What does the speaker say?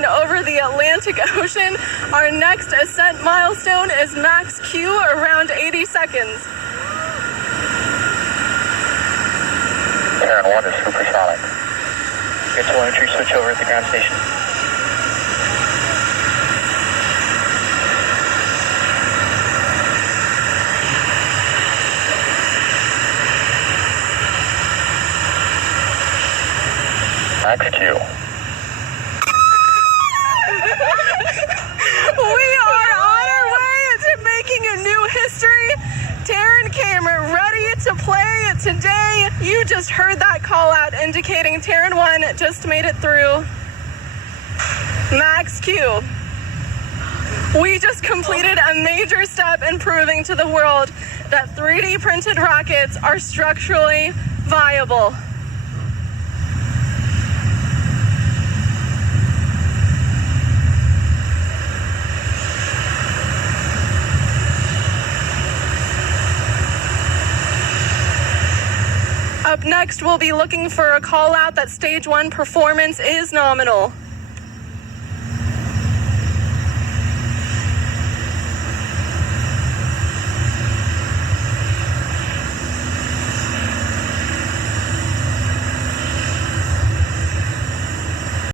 acceleration over the Atlantic Ocean. Our next ascent milestone is max Q, around 80 seconds. Terran 1 is supersonic. Good telemetry switch over at the ground station. Max Q. We are on our way to making a new history. Terran camera ready to play today. You just heard that call out indicating Terran 1 just made it through Max Q. We just completed a major step in proving to the world that 3D printed rockets are structurally viable. Up next, we'll be looking for a call out that stage 1 performance is nominal.